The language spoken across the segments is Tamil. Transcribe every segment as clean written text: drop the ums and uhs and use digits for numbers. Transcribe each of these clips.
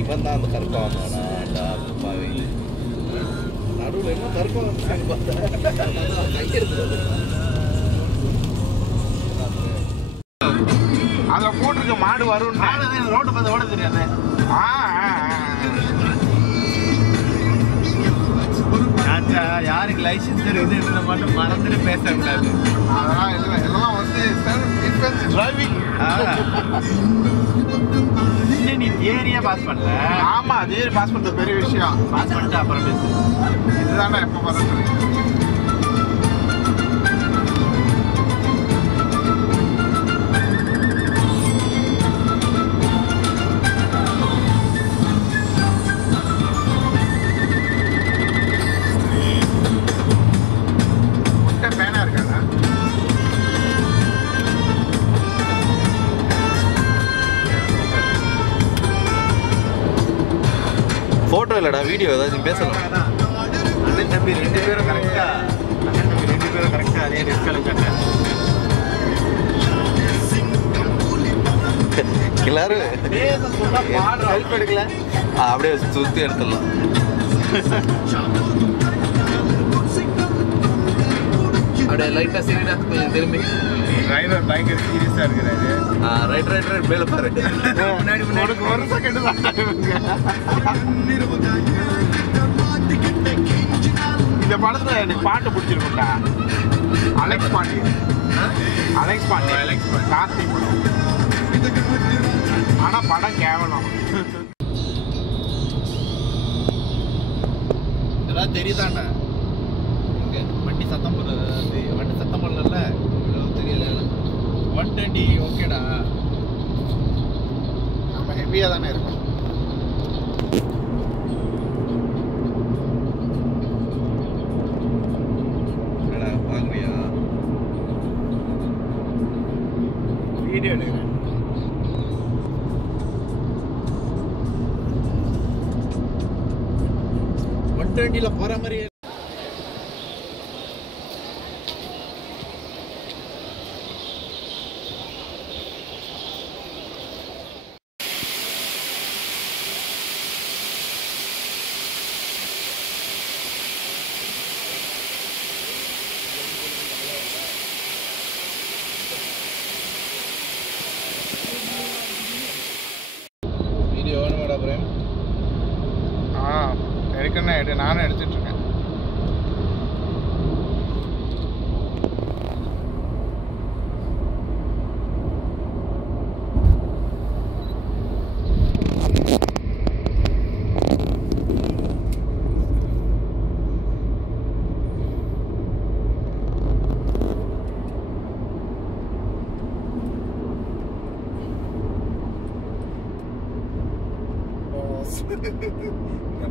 இவன் தான் அந்த கருப்பாமாடா பாவி நடுவில் என்ன கருப்பம் அதை போட்டிருக்க மாடு வரும் ரோட்டு பார்த்து ஓட தெரியாது. யாருக்கு லைசன்ஸ் இது மட்டும் மறந்துட்டு பேசக்கூடாது. அதெல்லாம் இல்லை, எல்லாம் வந்து டிரைவிங். நீ தியரியா பாஸ் பண்ணல? ஆமா, தியரி பாஸ் பண்றது பெரிய விஷயம். பாஸ் பண்ணிட்டு அப்புறம் பேசு. இதுதானே எப்போ வர்றது. ஃபோட்டோ இல்லைடா, வீடியோ ஏதாச்சும் பேசலாம். அண்ணன் தம்பி 2 பேரும் கரெக்டாக அதே ரெஸ்காலம் காட்டேன். எல்லாரும் ஹெல்ப் எடுக்கல, அப்படியே சுற்றி எடுத்துடலாம். அப்படியே லைட்டாக சரிடா, கொஞ்சம் திரும்பி. டிரைவர் பயங்கர சீரியஸாக இருக்கிறாரு. ரைட் மேலே பாரு. முன்னாடி ஒரு செகண்ட் தான். இந்த படத்துல எனக்கு பாட்டு பிடிச்சிருக்கும்டா. அலெக்ஸ் பாண்டி கார்த்திக் படம். ஆனா படம் கேவலம். இதெல்லாம் தெரியுதாண்ணா? வண்டி சத்தம் போடுறது, வண்டி சத்தம் போடல, தெரியல. 120 ஓகேடா, நம்ம ஹெவியாக தானே இருக்கும். வாங்குறியா? வீடியோ எடுக்கிறேன். போற மாதிரி வீடியோ வேணுமாடா பிரேம்? எடுக்கணும், நானும் எடுத்துட்டு இருக்கேன்.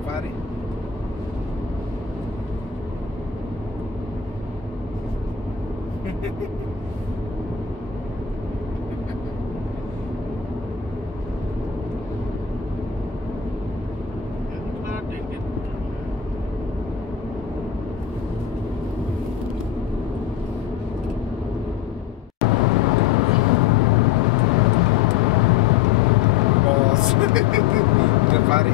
பாரு, பாரு.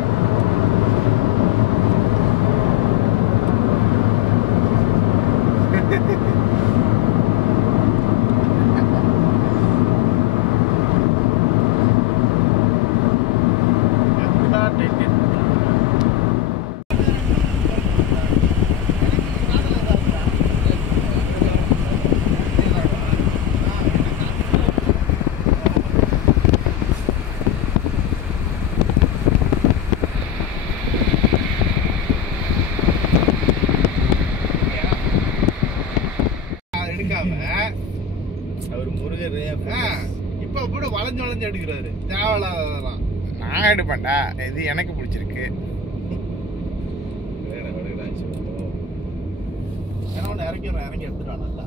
அவர் முருகர் இப்ப கூட வளைஞ்சு எடுக்கிறாரு. தேவையில்லாததெல்லாம் நான் எடுப்பேன்டா. இது எனக்கு பிடிச்சிருக்கு. ஏன்னா ஒன்று இறங்கி எடுத்துட்டான். நல்லா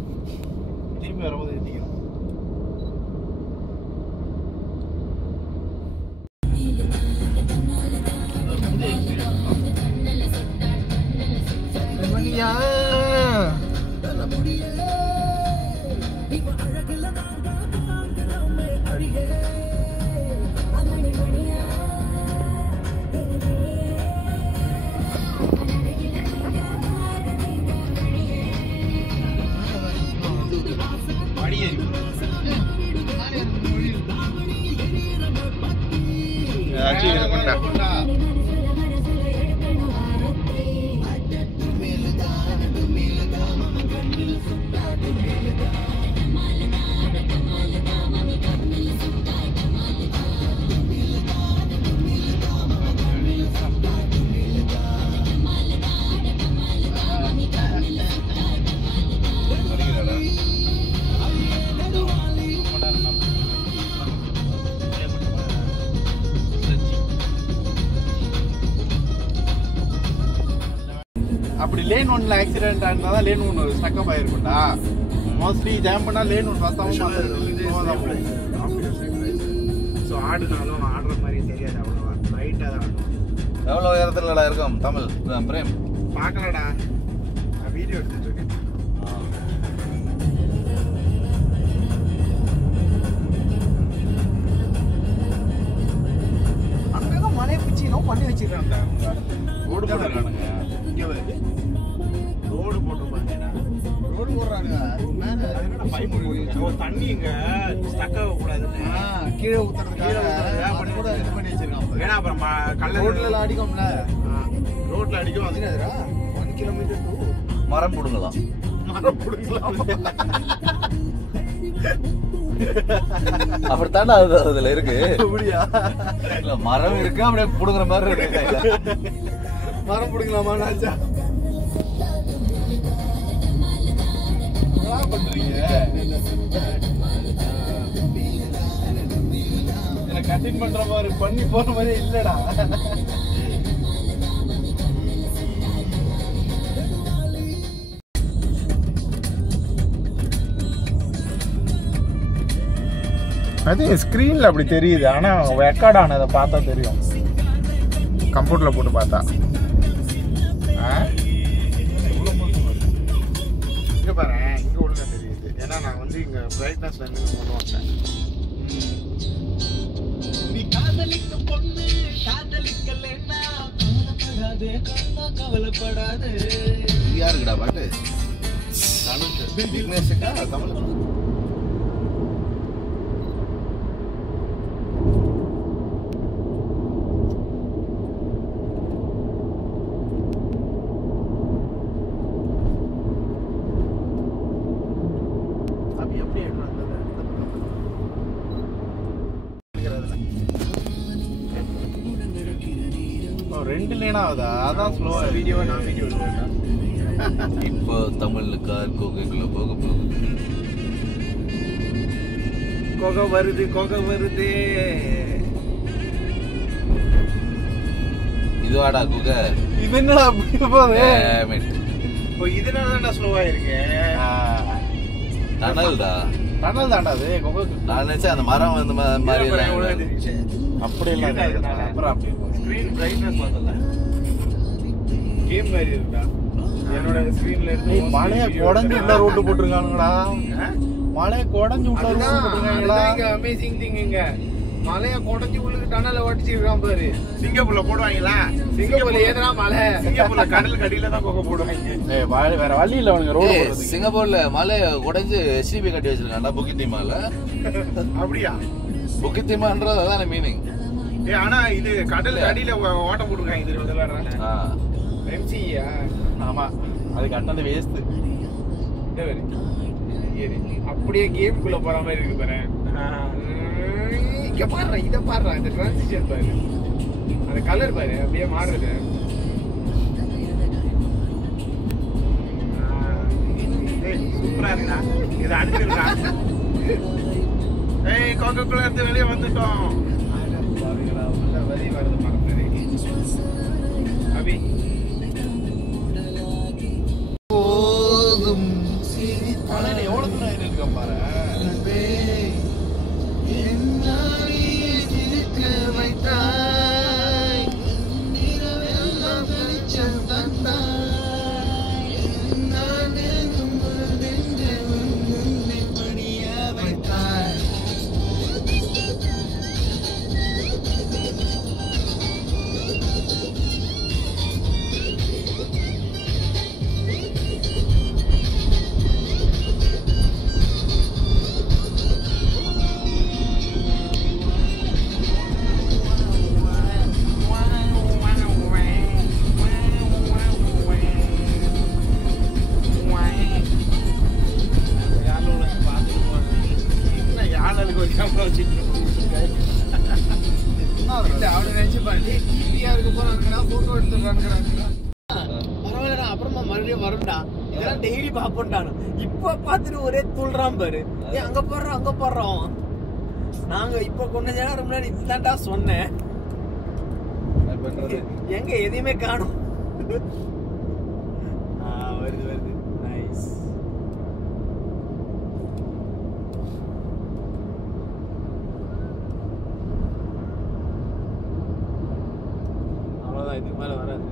திரும்பி வரும்போது ஏற்றிக்கிறோம். அப்படி லேன் ஒன்ல ஆக்சிடென்ட் ஆனதா லேன் ஒன்னு ஸ்டக்கப் ஆயிருக்கும்டா. மோஸ்ட்லி ஜாம் பண்ணா லேன் ஒன் ஃபர்ஸ்ட் சோ ஆடுனாலும் ஆடுற மாதிரி தெரியாது அவ்வளவா. ரைட்டா தான் எவ்வளவு உயரத்துலடா இருக்கும் தமிழ் பிரேம்? பார்க்கலடா, நான் வீடியோ எடுத்துட்டு இருக்கேன். அங்கதான் மலை பிச்சினோ பண்ணி வச்சிருக்காங்க. ரோடு போட்டுருக்கானுங்க. இங்க வருது ரோடு போட்டுருப்பாங்க. ரோடு போடுறாங்க. மேல என்னடா பைப் போடுறாங்க. தண்ணி இங்க ஸ்டக் ஆக கூடாதுன்னு கீழே ஊத்துறதுக்காக பண்ணி கூட இது பண்ணி வச்சிருக்காங்க. ஏன்னா அப்புறம் கல்ல ரோட்ல அடிக்கும்ல, ரோட்ல அடிக்கும். அது அதுடா 1 கிலோமீட்டர் மரம் புடுங்கலாம். மரம் புடுங்கலாம். அப்படித்தாண்டா அது அதுல இருக்கு. அப்படியா? இல்ல மரம் இருக்கு, அப்படியே புடுங்குற மாதிரி இருக்கு கையில. மரம் புடுங்கலாமா? நாச்சா என்ன பண்றீங்க? என்ன கட்டிங் பண்ற மாதிரி பண்ணி போற மாதிரி இல்லடா. அது ஸ்க்ரீன்ல அப்படி தெரியுது, ஆனா ரெக்கார்ட் ஆனதை பார்த்தா தெரியும். கம்ப்யூட்டர்ல போட்டு பார்த்தா இங்க பாரு, இங்க ஒழுங்கா தெரியுது. ஏன்னா நான் வந்து இங்க பிரைட்னஸ் வந்து கொண்டு வந்தேன். நீ காதலிக்க பொண்ணு காதலிக்கலன்னா கவலைப்படாதே கண்ணா கவலைப்படாதே. யாருக்குடா பாட்டு? விக்னேஷுக்கா தமிழ்? ரெண்டு லேனா ஆகுதா? அதான் ஸ்லோவா வீடியோ நான் வீடியோ எடுக்கிறேன். இப்போ தமிழ்ல கார் கோகைக்குள்ள போக போகுது. கொகை வருது, கொகை வருது. இதுவாடா குகை? இது என்னடா அப்படி போகுது? Damn it. இப்போ இதனால தான் ஸ்லோவா இருக்கு. டனல்டா. டனல் தாண்டா அது. நான் நினைச்சேன் அந்த மரம் வந்து மாதிரி எல்லாம் அப்படி எல்லாம் அப்புறம் அப்படி ஸ்கிரீன் பிரைட்னஸ் பார்த்தல கேம் மாதிரி இருக்குடா. என்னோட ஸ்கிரீன்ல இருந்து மலையை குடஞ்சு உள்ள ரோட்டு போட்டுருக்கானுங்கடா. மலையை குடஞ்சு உள்ள ரோட்டு போட்டுருக்காங்களா? Amazing thing. இங்க மலையை குடஞ்சு உள்ளுக்கு டனல ஓட்டிச்சிருக்கான் பாரு. சிங்கப்பூர்ல போடுவாங்களா? சிங்கப்பூர்ல ஏதனா மலை, சிங்கப்பூர்ல கடல் கடியில தான் கொகை போடுவாங்க. வேற வழி இல்ல அவனுங்க ரோடு போடுறதுக்கு. சிங்கப்பூர்ல மலை உடைஞ்சு STB கட்டி வச்சிருக்காண்டா புக்கித்திமால. அப்படியா? புக்கித்திமான்றது அதான மீனிங். ஆனா இது கடல் அடியில ஓட்ட போட்டுருக்காங்க. இது முதல்ல எம்சியா? ஆமா, அதுக்கு அண்ணன் வேஸ்ட். அப்படியே கேமுக்குள்ள போற மாதிரி இருக்கு பாரு. இங்க பாரு, இத பாரு, இந்த டிரான்சிஷன் பாரு, அந்த கலர் பாரு அப்படியே மாறுது. சூப்பரா இருக்கா? இதை அடிச்சிருக்கா? ஏய், கோகோக்குள்ள இருந்து வெளியே வந்துட்டோம். வரி வருது மறந்துடு அபி. போதும் மலையில எவ்வளவு தூரம் இருக்க பாரு. அதுக்கு ஒரு கேமரா வச்சுட்டு அவனை நினைச்சுப்பான் டிவியா இருக்க போறானுங்கடா போட்டோ எடுத்துடுறானுங்கிறாங்க. பரவாயில்லடா அப்புறமா மறுபடியும் வரும்டா இதெல்லாம் டெய்லி பாப்போம்டானு இப்ப பாத்துட்டு ஒரே துள்றான் பாரு. அங்க போடுறோம் நாங்க இப்ப கொஞ்ச நேரம் முன்னாடி இதுதான்டா சொன்னேன். எங்க எதையுமே காணும். வருது நைஸ். அவ்வளவுதான், இதுக்கு மேல வராது.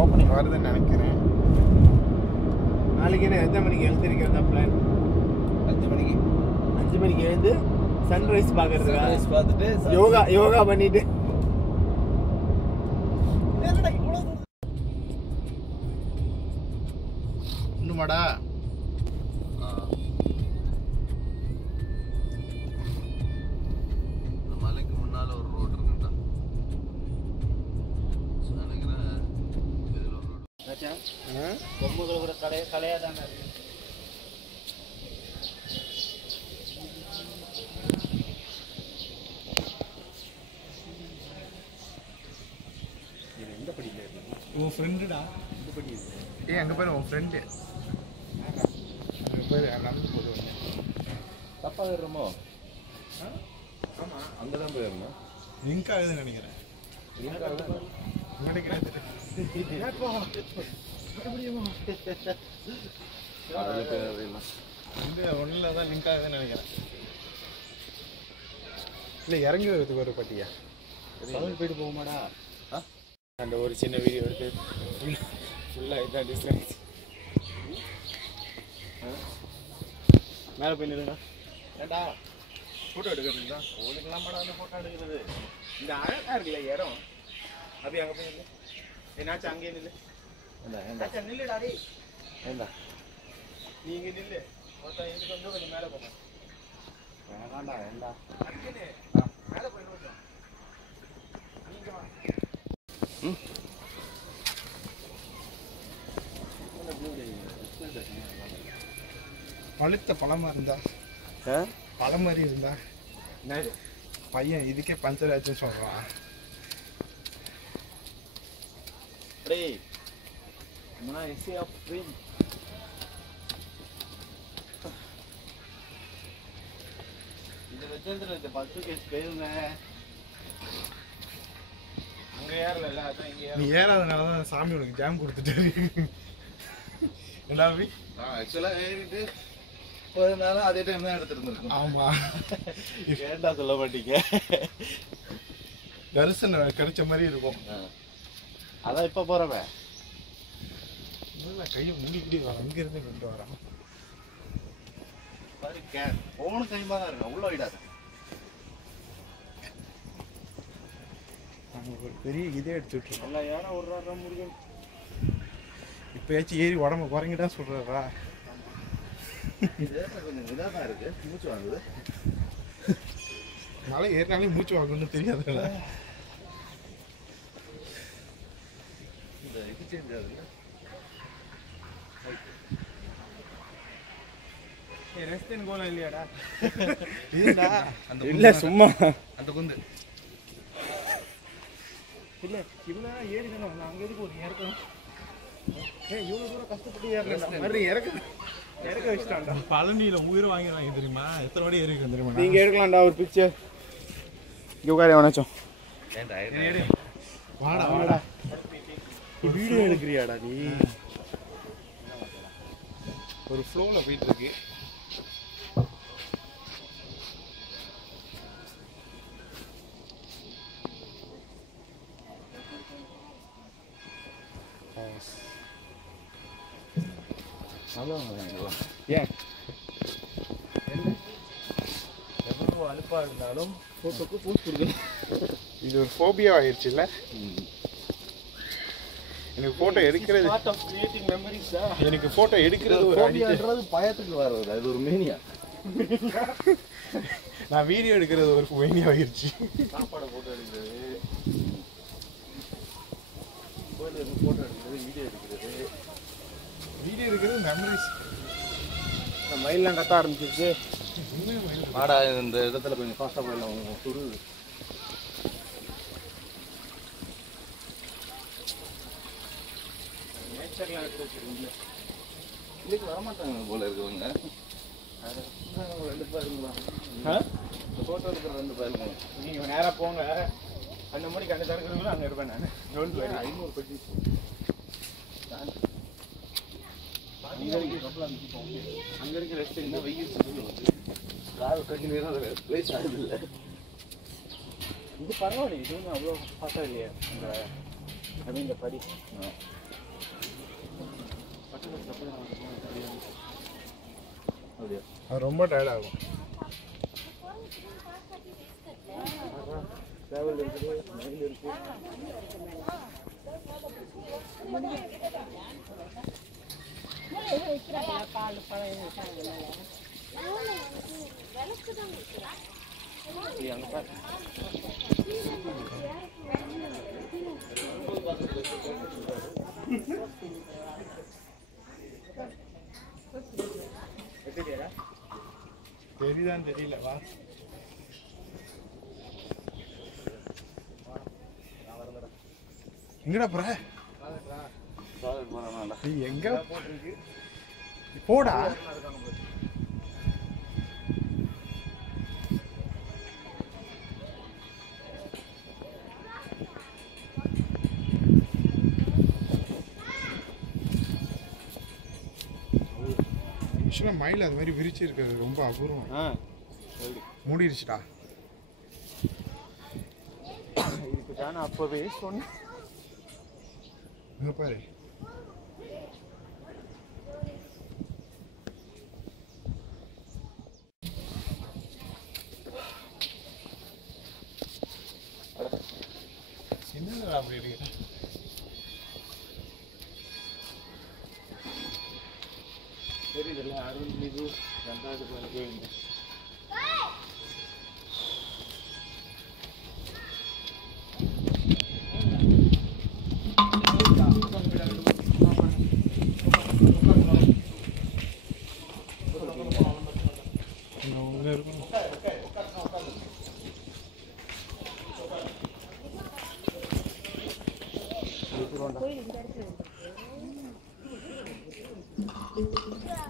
ஓப்பனிங் வருதுன்னு நினைக்கிறேன். நாளைக்கு என்ன எத்தனை மணிக்கு எழுந்திருக்கிறதா பிளான்? 5 மணிக்கு எழுந்து சன்ரைஸ் பார்த்துட்டு யோகா பண்ணிட்டு இன்னுமாடா மலைக்கு முன்னால ஒரு ரோடு இருக்குண்டா நினைக்கிறேன். இதுல ஒரு ரோடு பொம்மைகள் கூட கலையா தானே இருக்கு. எந்த படியில இருக்கு? உன் ஃப்ரெண்டுடா. எந்த படி இருக்கு? அங்க பேர் உன் ஃப்ரெண்டு. அங்க பேர் நடந்து போடுவாங்க. தப்பா ஏறுமோ? ஆமா, அங்கதான் போயிடணும். லிங்க் ஆகுதுன்னு நினைக்கிறேன். ஒன்னுல தான் லிங்க் ஆகுதுன்னு நினைக்கிறேன். இல்லை இறங்குறதுக்கு ஒரு பட்டியா போயிட்டு போகுமாடா? அந்த ஒரு சின்ன வீடியோ எடுத்து ஃபுல்லாக இதான் டிஸ்டன்ஸ். மேலே போய் நிறுங்க. ஏண்டா ஃபோட்டோ எடுக்கிறது தான் உங்களுக்குலாம் மேடம் வந்து ஃபோட்டோ எடுக்கிறது. இந்த அழகாக இருக்குல்ல இடம். அப்படி அங்கே போய் நில்லு. என்னாச்சும் அங்கேயே நில்லு. ஏண்டா நில்லுடா டேய். ஏண்டா நீ இங்கே நில்லு. மொத்தம் இதுக்கு வந்து கொஞ்சம் மேலே போங்க. வேண்டாண்டா வேண்டா அதுக்குன்னு மேலே போய் நிறுத்தோம். நீங்கள் வாங்க. பழுத்த பழமா இருந்தா பழம் மாதிரி இருந்தா பையன் இதுக்கே பஞ்சர் ஆச்சுன்னு சொல்றான். இது வச்சிருந்த 10 கேஸ் போயிருங்க. அங்க ஏறல, அதான் இங்க நீ ஏறாதனாலதான் சாமி உனக்கு ஜாம் கொடுத்துட்டாரு. எல்லாமே ஆக்சுவலா ஏறிட்டு போயிருந்தாலும் அதே டைம் தான் எடுத்துருந்துருக்கும். ஆமா, ஏன்டா சொல்ல மாட்டீங்க? தரிசனம் கிடைச்ச மாதிரி இருக்கும். அதான் இப்ப போறவன் கையை மூடிக்கிட்டே வரான். அங்க இருந்து கொண்டு வரான். போனும் கைமா தான் இருக்கு, அவ்வளோ விடாது. ஒரு பெரிய இதே எடுத்துட்டு இருக்கோம். எல்லா ஏன்னா ஒரு முடியும். இப்பயாச்சும் ஏறி உடம்பு குறைங்கிட்டா சொல்றா. இது கொஞ்சம் இதாக தான் இருக்கு, மூச்சு வாங்குது. மழை ஏறினாலே மூச்சு வாங்கணும்னு தெரியாதுல்ல. இந்த இது சேஞ்ச் ஆகுதுல்ல. ரெஸ்டின் கோலம் இல்லையாடா? இல்ல சும்மா அந்த குந்து இல்ல இவ்வளோ ஏறி தானே அங்க எதுக்கு ஒரு இறக்கணும்? இவ்வளவு தூரம் கஷ்டப்பட்டு ஏறலாம். இறக்க வச்சுட்டான்டா. பழனியில உயிரை வாங்கிடுவாங்க தெரியுமா? எத்தனை வாடி ஏறி தெரியுமா? நீங்க எடுக்கலாம்டா ஒரு பிக்சர். இங்க உட்கார எவனாச்சும். வாடா வாடா, வீடியோ எடுக்கிறியாடா நீ? ஒரு ஃப்ளோல போயிட்டு இருக்கு. ஏன் அலுப்பாக இருந்தாலும் ஃபோட்டோக்கு போஸ்ட் கொடுக்கணும். இது ஒரு ஃபோபியா ஆயிடுச்சு இல்லை? எனக்கு ஃபோட்டோ எடுக்கிறது பார்ட் ஆஃப் கிரியேட்டிங் மெமரிஸ் தான். எனக்கு ஃபோட்டோ எடுக்கிறது ஒரு ஃபோபியான்றது பயத்துக்கு வர்றது, அது ஒரு மேனியா. நான் வீடியோ எடுக்கிறது ஒரு மேனியா ஆயிடுச்சு. சாப்பாடை ஃபோட்டோ எடுக்கிறது, ஃபோட்டோ எடுக்கிறது, வீடியோ எடுக்கிறது மெமரிஸ். இந்த மயிலாம் கத்த ஆரம்பிச்சிருச்சு. ஆடா இந்த இடத்துல கொஞ்சம் ஃபாஸ்ட்டாக போயிடலாம், சுடுது. நேச்சர்லாம் எடுத்து வச்சிருக்கீங்க. இதுக்கு வரமாட்டாங்க போல இருக்கவங்க. ரெண்டு பேருங்களா இந்த ஃபோட்டோ எடுக்கிற ரெண்டு பேருங்க. நீங்கள் நேராக போங்க, அந்த மணிக்கு அந்த திறக்கிறவங்களும் அங்கே இருப்பேன் நான். Don't worry. 500 பெட்டி அங்கே இருக்கிற ரெஸ்ட் என்ன வெயில் சுடுது வந்து டிராவல் கண்டினியூ பிளேஸ் ஆகுது இல்லை. இது பரவாயில்ல, இது ஒன்றும் அவ்வளோ பார்த்தா இல்லையா இந்த அப்படி இந்த படி. அப்படியா? அது ரொம்ப டயர்ட் ஆகும். டிராவல் இருக்குது, மயில் இருக்குது. அங்கே பாரு. தெரியுதான்னு தெரியல. வா எங்கடா போற? நீ எங்க போட்டிருக்கு போடா. மயில் அது மாதிரி விரிச்சு இருக்கிறது ரொம்ப அபூர்வம். மூடிடுச்சுடா. இதுக்கு தானே அப்போவே சொன்னேன். இங்க பாரு. என்னடா அப்படி இருக்கு? தெரியுதுல்ல, அருண் இது 2வது கோயில்.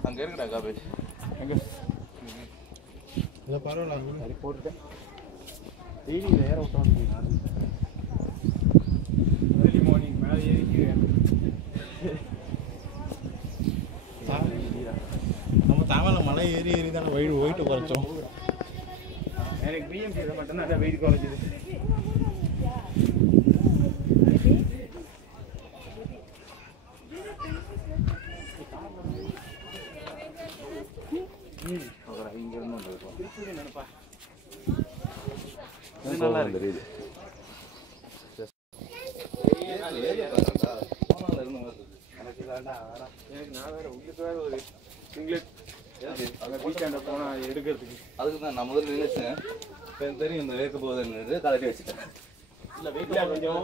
அங்கே இருக்குடா காபேஜ். எங்க இல்ல பரவாயில்ல. சரி போட்டுட்டேன். டெய்லி ஏற விட்டோம். ஏர்லி மார்னிங் மேலே ஏறிக்கிறேன். நம்ம தாவல மலை ஏறி ஏறி தானே வெயிட் குறைச்சோம். எனக்கு பிஎம்சி மட்டும்தான் வெயிட் குறைஞ்சிது. இங்க இருந்து இருக்கும். நினைப்பா நல்லா தெரியுது. எனக்கு நான் வேற உங்களுக்கு வேற ஒரு சிங்லெட் வீக்கெண்டை போனால் எடுக்கிறதுக்கு. அதுக்கு தான் நான் முதல்ல நினைச்சேன். எனக்கு தெரியும் இந்த வேக்க போகுதுன்னு கலட்டி வச்சுட்டேன். இல்லை வெயிட்டில் கொஞ்சம்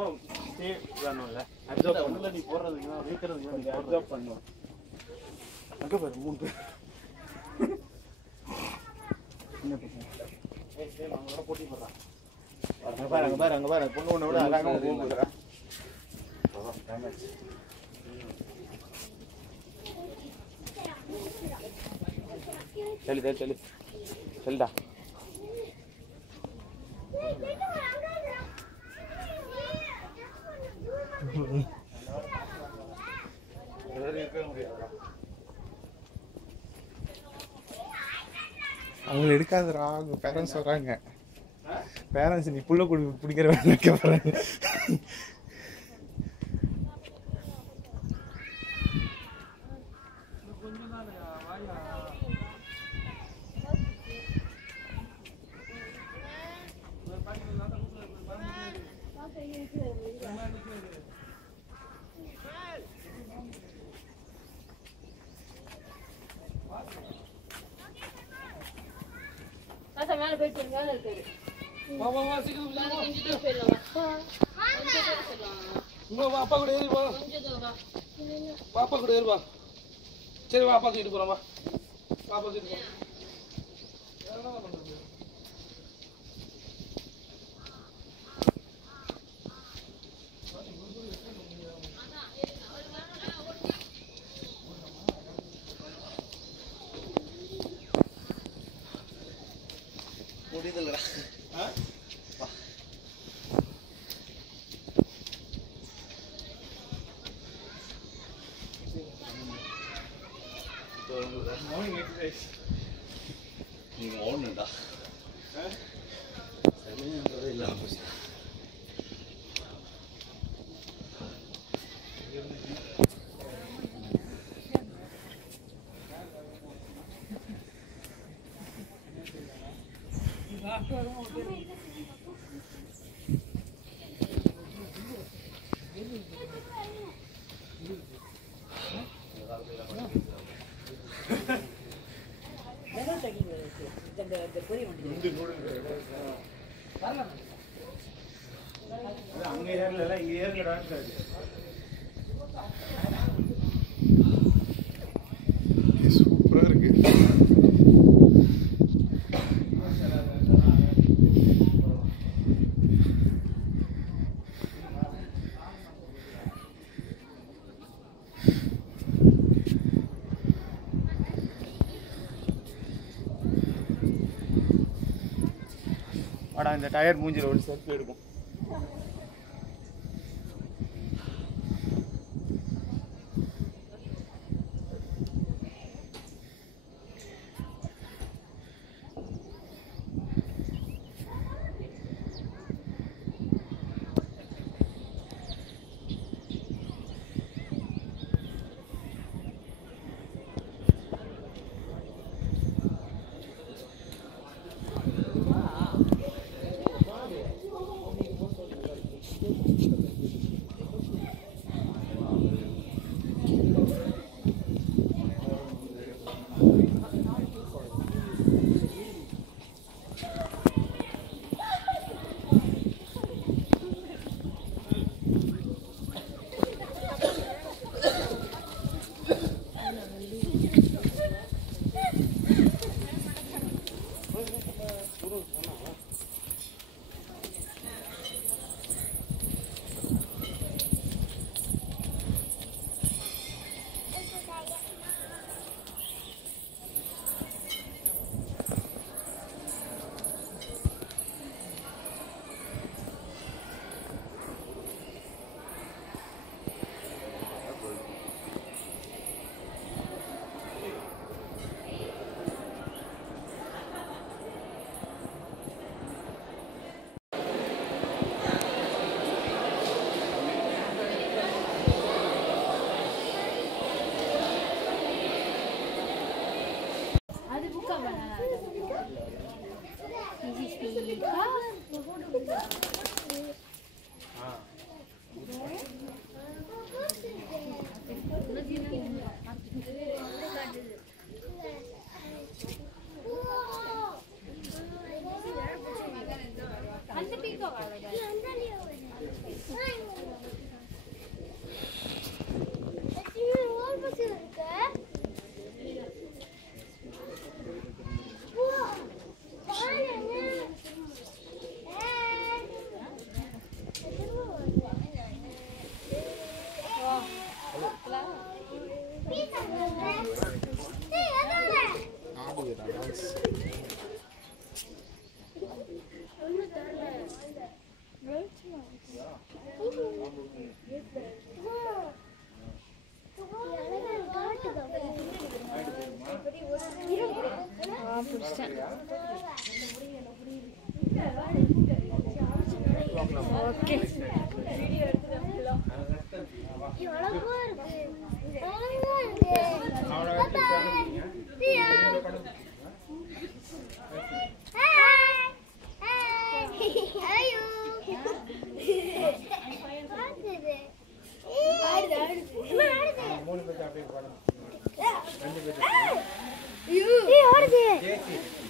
சேவ் பண்ணணும்ல. அப்சர்வ் பண்ணல நீ போடுறதுக்கு வைக்கிறதுக்கு கொஞ்சம் அப்சர்வ் பண்ணுவோம். அங்கே பாரு 3 பேர் என்ன பசங்க அவங்களோட போட்டி போடுறான். அங்கே பாரு அங்கே பாரு அங்கே பாரு பொண்ணு ஒன்று விட அழகாக போகுதுடா. சரி சரி சரி சரிடா. அவங்க எடுக்காதரா, அவங்க பேரண்ட்ஸ் வராங்க. பேரண்ட்ஸ் நீ புள்ள பிடிக்கிற வேலை வைக்க போறாங்க. அப்பா கூட ஏறி வா. பாப்பா கூட ஏறி வா. சரி வா, அப்பா கிட்ட போறோம் வா. பாப்பா கிட்ட போ. முடியுதுல்லடா. மார்னிங் எக்ஸசைஸ் நீங்க ஓடணும்டா. சரின்றதே இல்லாம போச்சு. அங்க ஏறல, இங்க ஏறலடான்னு சூப்பரா இருக்கு. வாடா, இந்த டயர் மூஞ்சில ஒரு செல்ஃபி எடுக்கும்.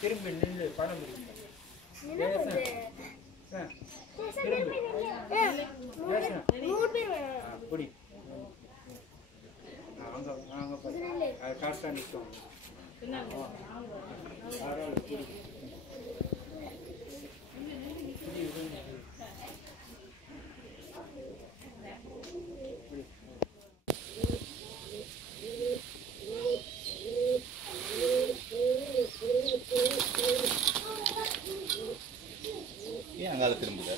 திரும்பி நின்று படம் குடி அது காசா நிற்கும் ஏன் அங்கால திரும்புத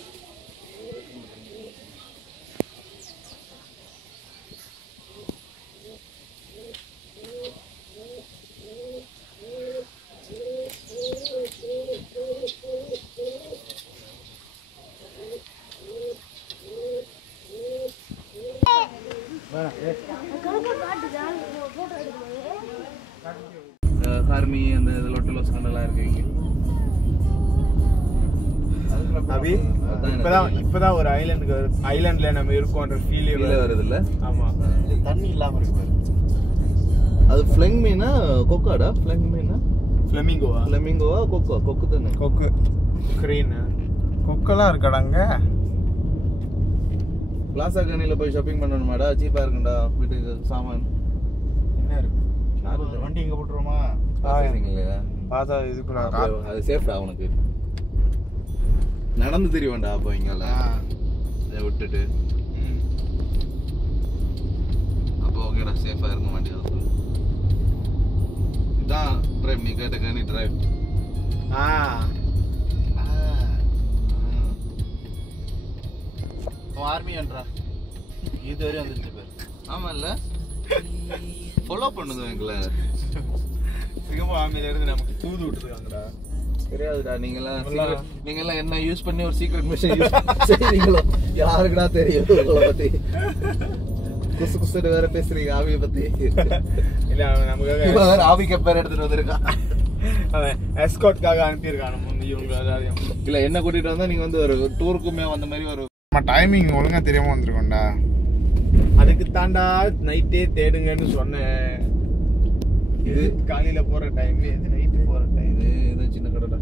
ஹார்மி அந்த லொட்டலோஸ் கண்டெல்லாம் இருக்கீங்க அபி இப்பதான் ஒரு ஐலாண்ட்ல நம்ம இருக்கோன்ற ஃபீலே வருது இல்ல ஆமா தண்ணி இல்லாம இருக்கு பாரு. அது ஃப்ளெங் மீனா கொக்காடா ஃப்ளெங் மீனா ஃப்ளெமிங்கோவா ஃப்ளெமிங்கோவா கொக்கு தானே கொக்கு கிரீன் கொக்கெல்லாம் இருக்காடாங்க பிளாசா கனில போய் ஷாப்பிங் பண்ணணுமாடா சீப்பா இருக்கும்டா வீட்டுக்கு சாமான் என்ன இருக்கு வண்டி எங்க போட்டுருவோமா? இல்லையா பார்த்தா இதுக்குள்ள அது சேஃப்டா உனக்கு நடந்து தெரியவேண்டா அப்போ இங்கெல்லாம் இதை விட்டுட்டு அப்போ ஓகேடா சேஃபா இருக்க மாட்டேங்குது சொல்லு இதான் டிரைவ் நீ கேட்ட கனி டிரைவ் ஆர்மியான்றா இது வரையும் வந்துருச்சு பேர். ஆமா இல்ல ஃபாலோ பண்ணுங்க எங்களை சிங்கப்பூர் ஆர்மில இருந்து நமக்கு தூது விட்டுருக்காங்கடா தெரியாதுடா நீங்கெல்லாம் என்ன யூஸ் பண்ணி ஒரு சீக்ரெட் மிஷன் யூஸ் செய்றீங்களோ யாருக்குடா தெரியும் உங்களை பத்தி குசு குசுன்னு வேற பேசுறீங்க ஆவியை பத்தி இல்ல நமக்காக வேற ஆவி கப்பேர் எடுத்துட்டு வந்திருக்கான் அவன் எஸ்கார்ட்காக அனுப்பியிருக்கான் இவங்க எல்லாரையும் இல்ல என்ன கூட்டிட்டு வந்தா நீங்க வந்து ஒரு டூருக்குமே வந்த மாதிரி ஒரு நம்ம டைமிங் ஒழுங்கா தெரியாம வந்திருக்கோம்டா அதுக்கு தாண்டா நைட்டே தேடுங்கன்னு சொன்னேன் இது காலையில போற டைம் இது நைட்டு போற டைம் இது சின்ன கடைடா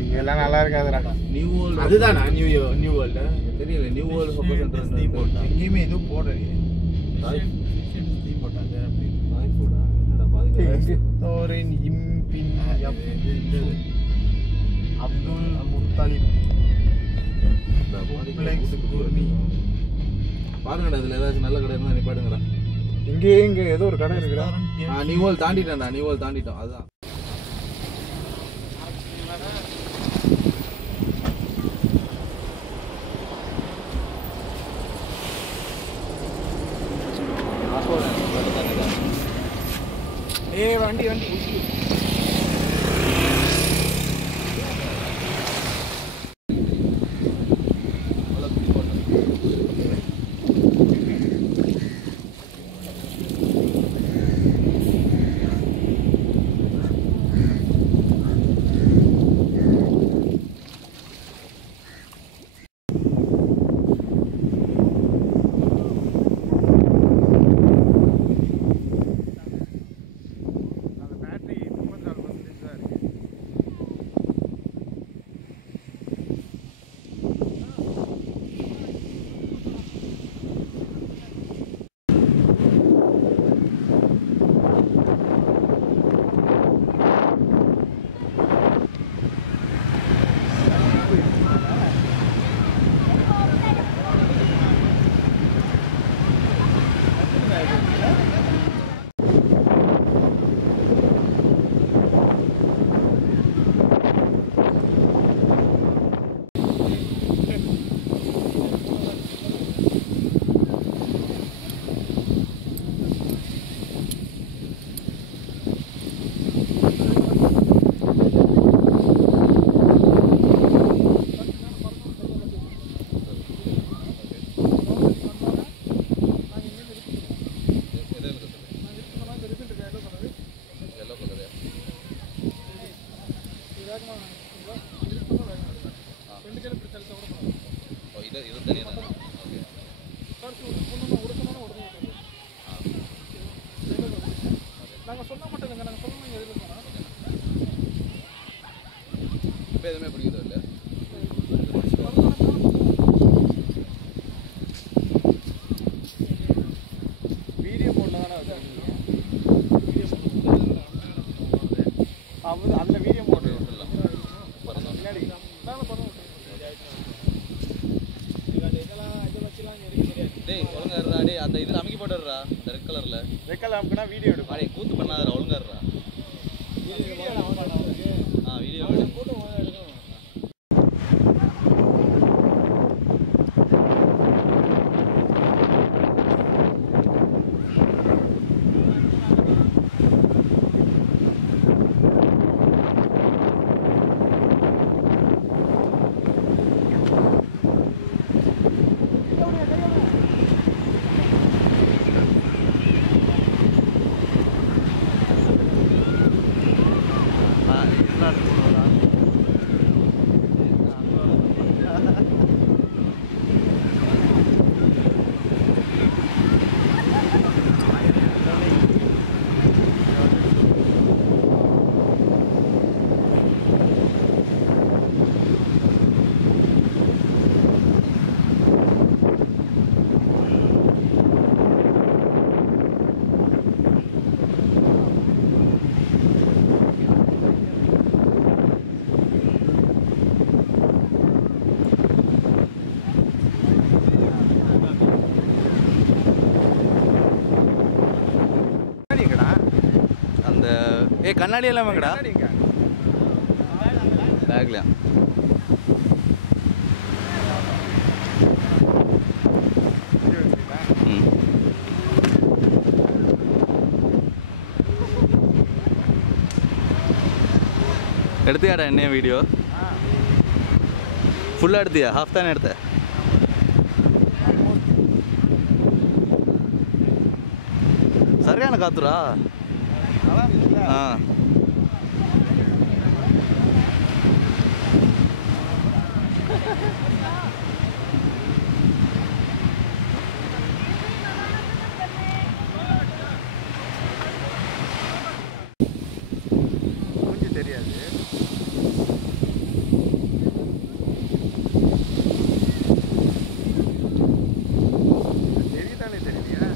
இங்க எல்லாம் நல்லா இருக்காதுடா நியூ வேர்ல்ட் அதுதானா நியூ வேர்ல்டு தெரியல நியூ வேர்ல்ட் ஹோப்பர் சென்டர் போட்டா எங்கேயுமே எதுவும் போடுறது தாய் போட்டாங்க தாய் ஃபுடா என்னடா பாதி தோரின் இம்பின் அப்துல் முத்தாலிப் பாருங்கடா இதுல ஏதாச்சும் நல்ல கடை இருந்தா நிப்பாடுங்கடா இங்க ஏதோ ஒரு கடை இருக்குடா நியூ வேர்ல்ட் தாண்டிட்டேன்டா நியூ வேர்ல்ட் தாண்டிட்டோம் அதுதான் வண்டி ஃபுட் எதுவுமே பிடிக்கிறது இல்லை. வீடியோ போட்டு தானே அதில் வீடியோ போட்டு பின்னாடி டேய் ஒழுங்கா இருடா டேய், அந்த இதில் அமைக்கி போட்டுடுறா, இந்த ரெட் கலரில். ரெக்கல் அமுக்குனா வீடியோ எடுப்பா. டேய் கூத்து பண்ணாதடா, ஒழுங்கா இருடா. வீடியோ அந்த கண்ணாடி எல்லாம் வாங்கடா பேக்ல. எடுத்தியாடா என்ன வீடியோ? ஃபுல்லாக எடுத்தியா? ஹாஃப் தானே எடுத்த? சரியான காத்துரா. ஆ கொஞ்சம் தெரியாது. தெரியுதானே தெரியலையா?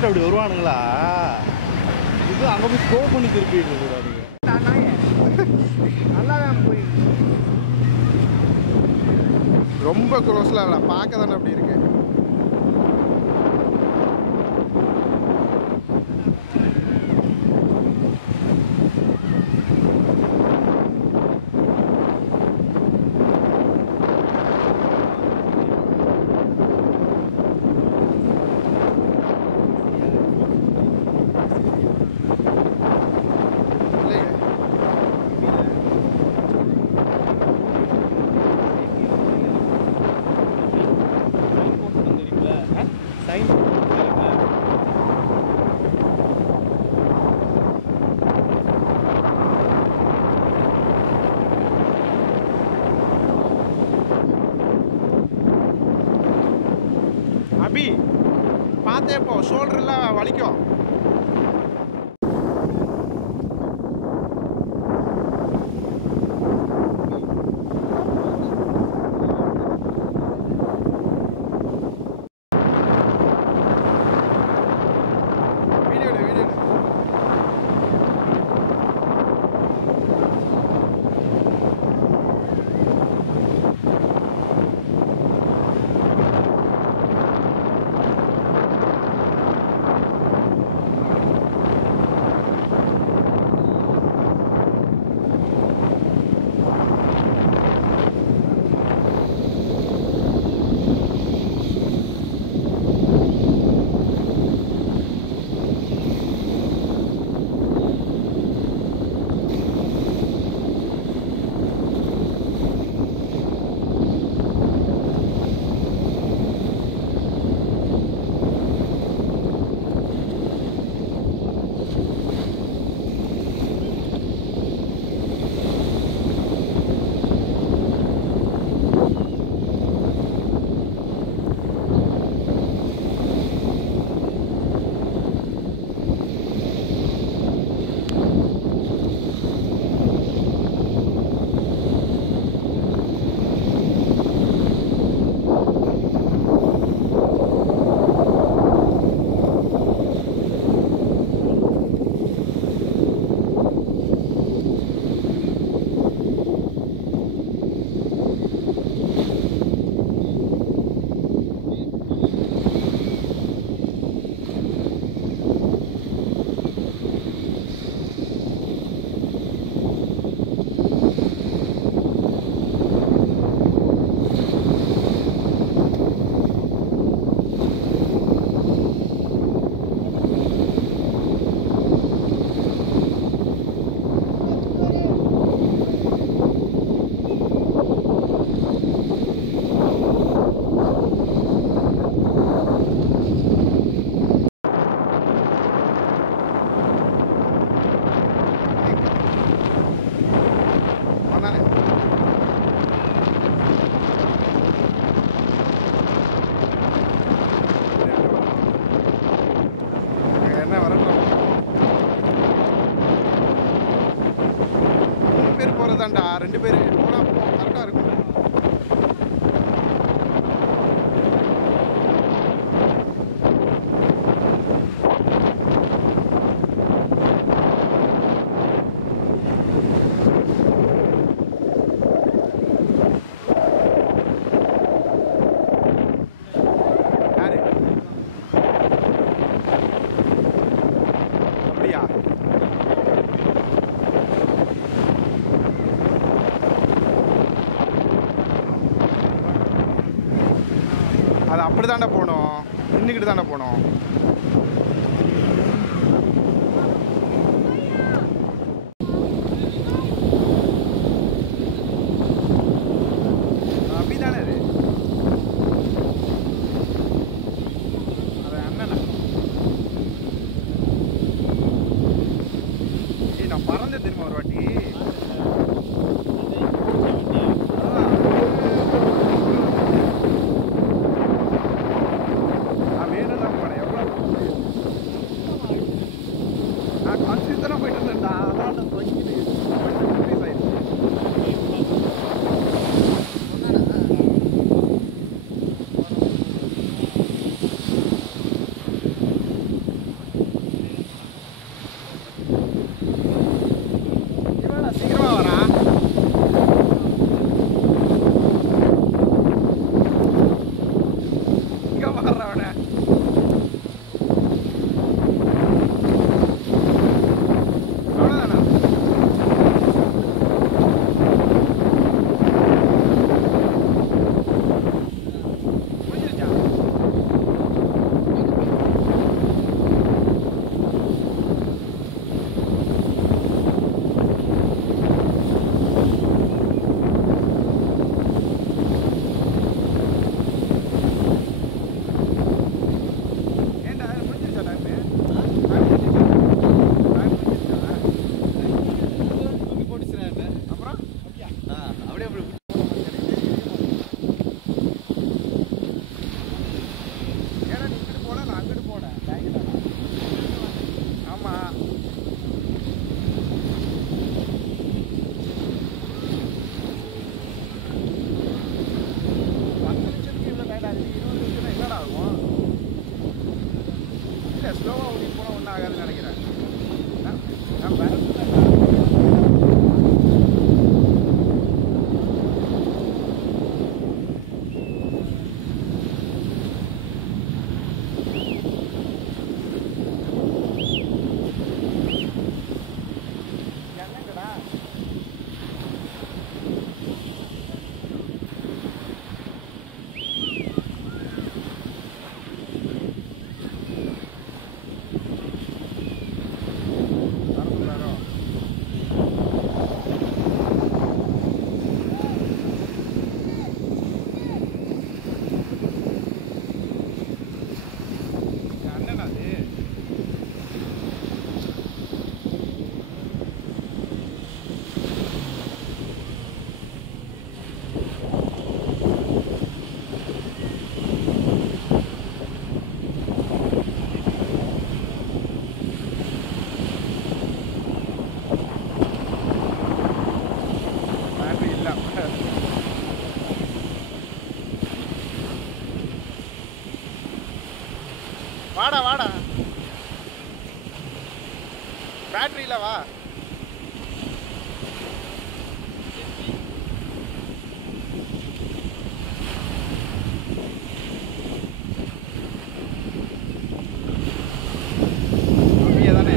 முடிச்சுட்டு அப்படி வருவானுங்களா? இது அங்கே போய் ஸ்லோ பண்ணி திருப்பிட்டு இருக்கிறாரு. நல்லா தான் போயிருக்கு. ரொம்ப க்ளோஸ்ல இல்லை, பார்க்க தானே அப்படி இருக்கு. அபி பார்த்தே போ, ஷோல்டர்லாம் வலிக்கும். தான்டா, 2 பேர் போனா கரெக்டா இருக்கும். அது அப்படி தாண்டா போகணும், நின்றுக்கிட்டு தாண்டா போகணும். அப்படி தானே அது அண்ணனா நான் பறந்து திரும்ப ஒரு வாட்டி வேணும் தான் போனேன். எவ்வளோ கீழே வா. கம்மியா தானே?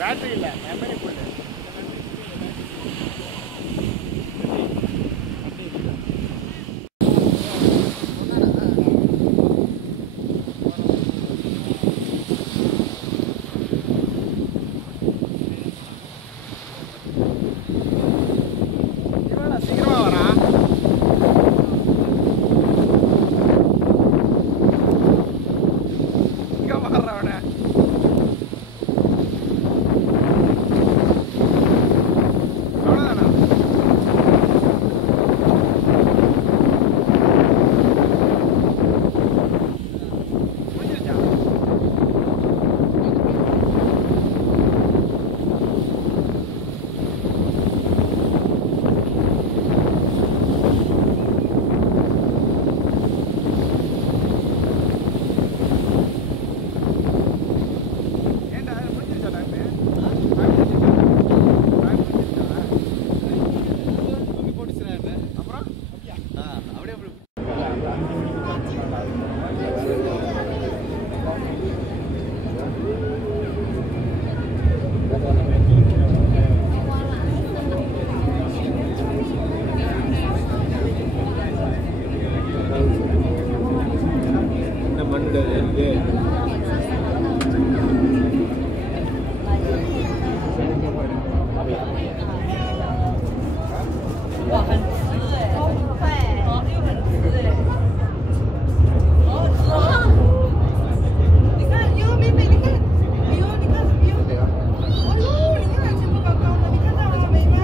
பேட்டரி இல்லை, மெமரி ஃபுல்லு. சீக்கிரமா வரா. இங்க வர்றவன அவ்வளோதானா? முடிஞ்சிருச்சா? ஏன்டா முடிஞ்சிருச்சா டைம்? அப்புறம் என்ன மண்ணு இருக்கு?哇，很吃哎，好快，又很吃哎，好好吃哦！你看，哟，妹妹，你看，哎呦，你看什么哟？哎呦，你看这么高高的，你看到了美吗？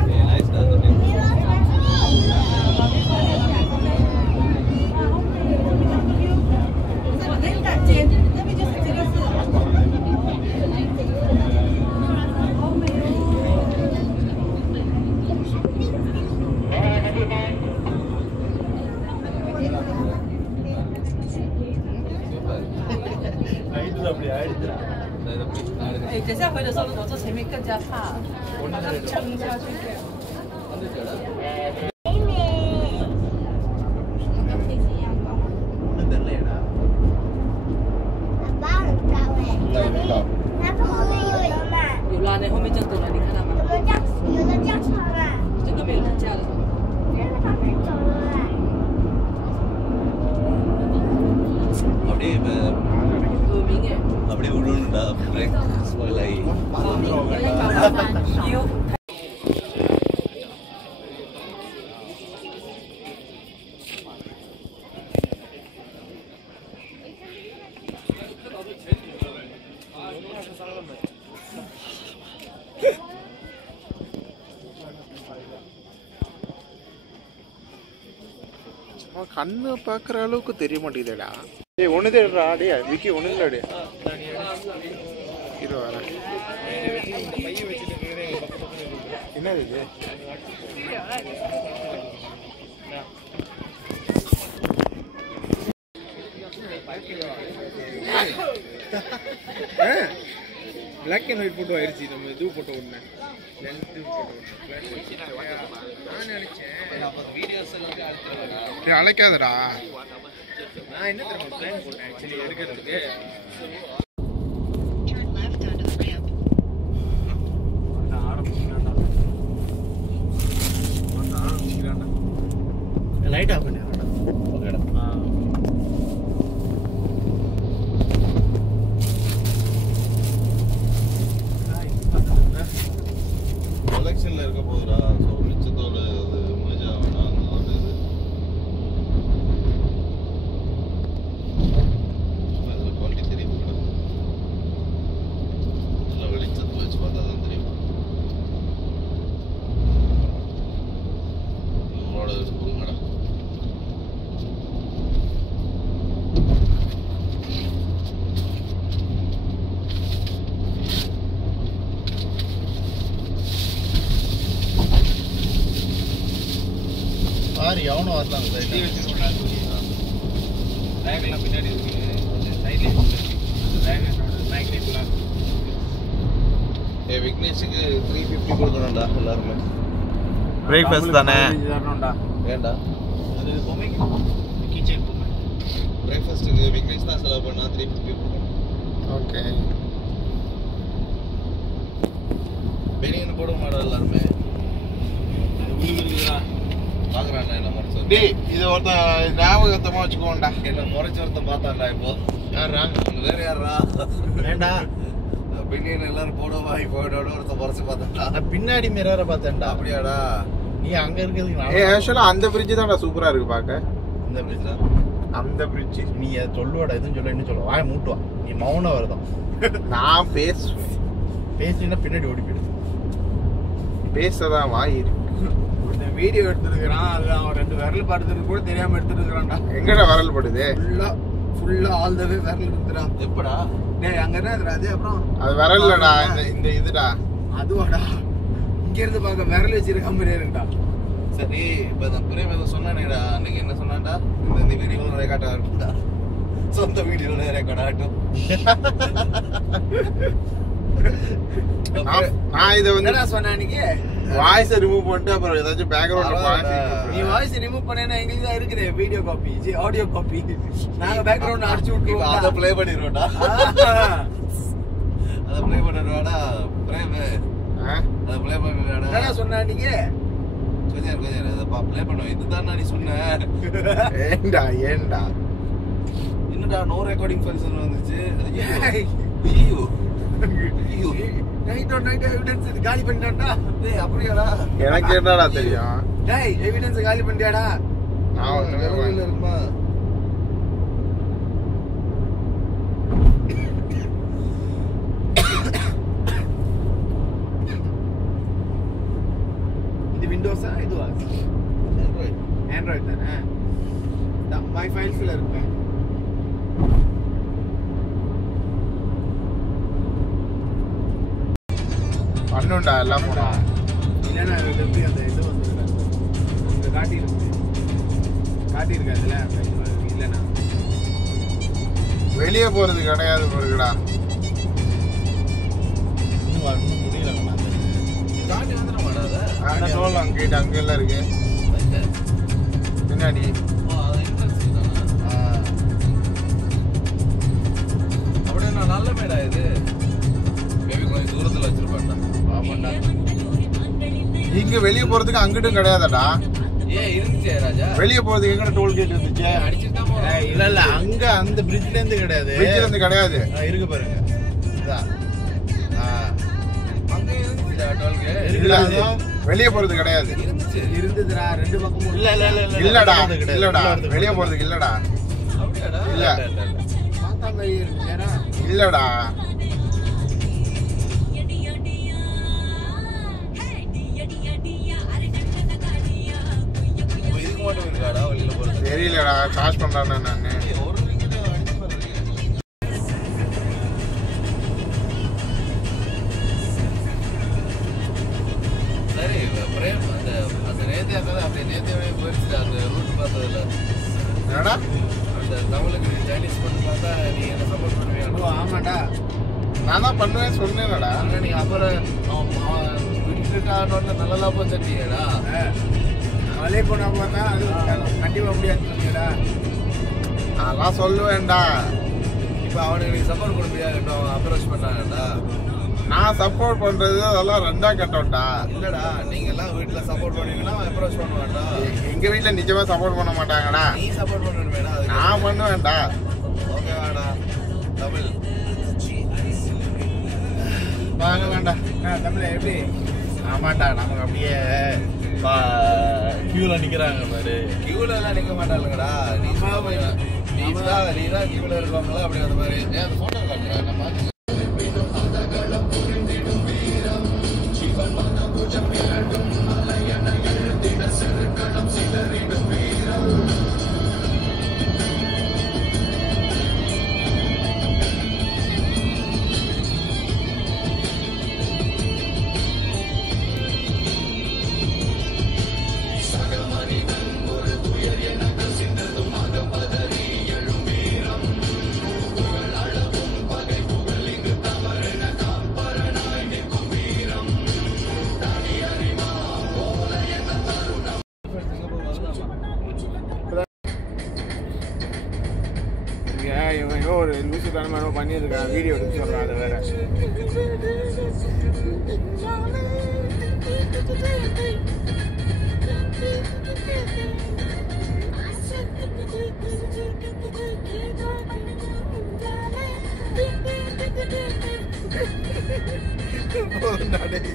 我能感觉，那边就是这个是。好美哦！哎，等下回的时候，如果坐前面更加怕，它撑下去这样。有啦，那后面就等了，你看到吗？有的叫车啊，这个没有人驾的。அப்படியே有名哎。 அப்படியே விடணும்டா பிரேக் ஸ்பாயில் ஆகி有。 கண்ணு பார்க்குற அளவுக்கு தெரிய மாட்டேங்குதுடா. டேய் ஒன்று தேடுறா. டே விக்கி ஒன்று இல்லடி. இரு வரேன். என்னது இது? பிளாக் அண்ட் ஒயிட் போட்டோ ஆயிடுச்சு. நம்ம இது போட்டோ ஒன்று அழைக்காதடா. நான் என்ன தெரியுமா பிளான் போட்டேன் ஆக்சுவலி எடுக்கிறதுக்கு. லைட் ஆஃப் பண்ணு. எலெக்ஷன்ல இருக்க போகுதுடா. ஸோ மிச்சத்தோட அது முடிஞ்சா வேணா அந்த இது அதில் குவாலிட்டி தெரியுது கூட. நல்லா வெளிச்சத்தை வச்சு பார்த்தா தான் தெரியும். இவங்களோட இது கொடுங்கடா. யாரும் வரலாம். பேக்லாம் பின்னாடி இருக்கு சைட்லேயே பேக் மேக்னெட்லாம் விக்னேஷுக்கு 350 கொடுக்கணும்டா எல்லாருமே. பிரேக்ஃபாஸ்ட் தானே தரணும்டா. ஏன்டா அது பொம்மைக்கு கிச்சன் பொம்மை. பிரேக்ஃபாஸ்ட்டுக்கு விக்னேஷ் தான் செலவு பண்ணா 350 கொடுக்கணும். ஓகே. பிரியாணி போட மாட்டோம் எல்லாருமே. பாக்குறான்டா என்ன முறைச்சு. டேய் இது ஒருத்தன் ஞாபகத்தமா வச்சுக்கோண்டா. என்ன முறைச்சு ஒருத்தன் பார்த்தான்டா இப்போ. யாரா வேற யாரா ஏண்டா பிரியாணி எல்லாரும் போடுவா இப்போ ஒருத்தன் முறைச்சு பார்த்தான்டா. நான் பின்னாடி மிரரை பார்த்தேன்டா. அப்படியாடா? நீ அங்க இருக்கிறதுக்கு ஆக்சுவலா அந்த பிரிட்ஜ் தான்டா சூப்பரா இருக்கு பாக்க. இந்த பிரிட்ஜா? அந்த பிரிட்ஜ் நீ சொல்லுவாடா எதுவும் சொல்ல என்ன சொல்ல வாய மூட்டுவா நீ மௌனம் வருதான். நான் பேசுவேன் பேசினா பின்னாடி ஓடி போயிடு. பேசதான் வாய் இருக்கு. இந்த வீடியோ எடுத்துருக்கிறான் அது அவன் 2 விரல் படுத்துறது கூட தெரியாம எடுத்துருக்கிறான்டா. எங்கடா விரல் படுது? ஃபுல்லா ஆல் த வே விரல் இருக்குதுடா. எப்படா? டேய் அங்க என்ன அது அப்புறம் அது விரல்லடா இந்த இதுடா. அதுவாடா இங்க இருந்து பார்க்க விரல் வச்சிருக்க மாதிரி இருக்குடா. சரி இப்ப இந்த பிரேம் ஏதோ சொன்னானேடா அன்னைக்கு என்ன சொன்னான்டா? இந்த வீடியோல ரெக்கார்ட் ஆகும்டா. சொந்த வீடியோல ரெக்கார்ட் ஆகட்டும். நான் இதை வந்து என்னடா சொன்ன அன்னைக்கு? வாய்ஸை ரிமூவ் பண்ணிட்டு அப்புறம் ஏதாச்சும் பேக்ரவுண்ட்ல நீ வாய்ஸ் ரிமூவ் பண்ணேன்னா எங்களுக்கு தான் இருக்குது வீடியோ காப்பி ஆடியோ காப்பி. நாங்க பேக்ரவுண்ட் அடிச்சு இப்ப விட்டுருவோம். அதை ப்ளே பண்ணிடுவோம்டா. அதை ப்ளே பண்ணிடுவாடா பிரேம். அதை ப்ளே பண்ணிடுவாடா. என்னடா சொன்ன அன்னைக்கு? கொஞ்சம் அதை ப்ளே பண்ணுவோம். இதுதான் நீ சொன்ன. ஏண்டா என்னடா நோ ரெக்கார்டிங் ஃபைல்ஸ் வந்துச்சு. ஏய், ஐயோ நைட் எவிடன்ஸ் காலி பண்ணிட்டான்டா. டேய் அப்படியாடா? எனக்கு என்னடா தெரியும்? டேய் எவிடன்ஸ் காலி பண்ணிட்டியாடா? நான் ஒண்ணுமே பண்ணல. இருக்குமா? இது விண்டோஸா இதுவா? ஆண்ட்ராய்ட் தானே? மை ஃபைல்ஸ்ல இருக்கு. பண்ணுண்டா எல்லாம் போனா. இல்லைன்னா எப்படி அந்த இது வந்துருக்காது இங்க காட்டியிருக்காதுல்ல இல்லைண்ணா வெளியே போறது கிடையாது பொருக்குடா. இன்னும் வரணும் முடியலண்ணா. தாண்டி வந்துடுமாடா அதை? டோல் அங்கிட்ட அங்க எல்லாம் இருக்கு பின்னாடி. அப்படியே நான் நல்ல மேடா இது மேபி கொஞ்சம் தூரத்துல வச்சிருப்பான்டா. ஆமாண்டா. இங்க வெளியே போறதுக்கு அங்கிட்டும் கிடையாதாடா? ஏன் இருந்துச்சே ராஜா? வெளியே போறதுக்கு எங்கட டோல் கேட் இருந்துச்சு? அடிச்சுட்டு தான் போறோம். இல்ல அங்க அந்த பிரிட்ஜ்ல இருந்து கிடையாது. பிரிட்ஜ்ல இருந்து கிடையாது. இருக்கு பாருங்க. இதான். அங்க இருந்துச்சுடா டோல்கே. இல்ல வெளியே போறது கிடையாது. இருந்ததுடா 2 பக்கமும். இல்லடா வெளியே போறதுக்கு இல்லடா. அப்படியாடா? இல்ல. பார்த்தா மாதிரி இருக்குடா. இல்லடா இதுக்கு மட்டும் இருக்காடா வெளியில போறது? தெரியலடா சார்ஜ் பண்றானே நானு. ஒரு ரிங்கிட்ட அடிச்சு பாருங்க. சரி பிரேம் அந்த நேத்தியா கதை அப்படியே நேத்தியாவே போயிடுச்சு. அந்த ரூட் பார்த்ததுல என்னடா அந்த தமிழுக்கு சைனீஸ் பண்ணி பார்த்தா நீ என்ன சப்போர்ட் பண்ணுவியா? ஆமாடா. நான் தான் பண்ணுவேன் சொன்னேன்டா. நீ அப்புறம் விட்டுட்டான்னு நல்லா போச்சட்டியடா. மலை போனா பார்த்தா அது கண்டிப்பா முடியாது சொன்னீங்கடா. அதெல்லாம் சொல்லுவேன்டா. இப்போ அவனுக்கு நீ சப்போர்ட் கொடுப்பியா? அப்ரோச் பண்ணாங்கடா. நான் சப்போர்ட் பண்றது அதெல்லாம் ரெண்டா கட்டோம்டா. இல்லடா நீங்க எல்லாம் வீட்டுல சப்போர்ட் பண்ணீங்கன்னா அப்ரோச் பண்ணுவான்டா. எங்க வீட்டுல நிஜமா சப்போர்ட் பண்ண மாட்டாங்கடா. நீ சப்போர்ட் பண்ணணுமேடா. நான் பண்ணுவேன்டா. ஓகேவாடா தமிழ் வாங்கலாம்டா. தமிழ எப்படி? ஆமாண்டா நமக்கு அப்படியே கியூல நிக்கிறாங்க பாரு. கியூல எல்லாம் நிக்க மாட்டாளுங்கடா. நீ தான் கியூல இருக்கவங்களா அப்படி அந்த மாதிரி அந்த போட்டோ காட்டுறேன் நம்ம. பண்ணியிருக்கான் வீடியோ எடுக்க சொல்றான் அது வேற போதும்டா டேய்.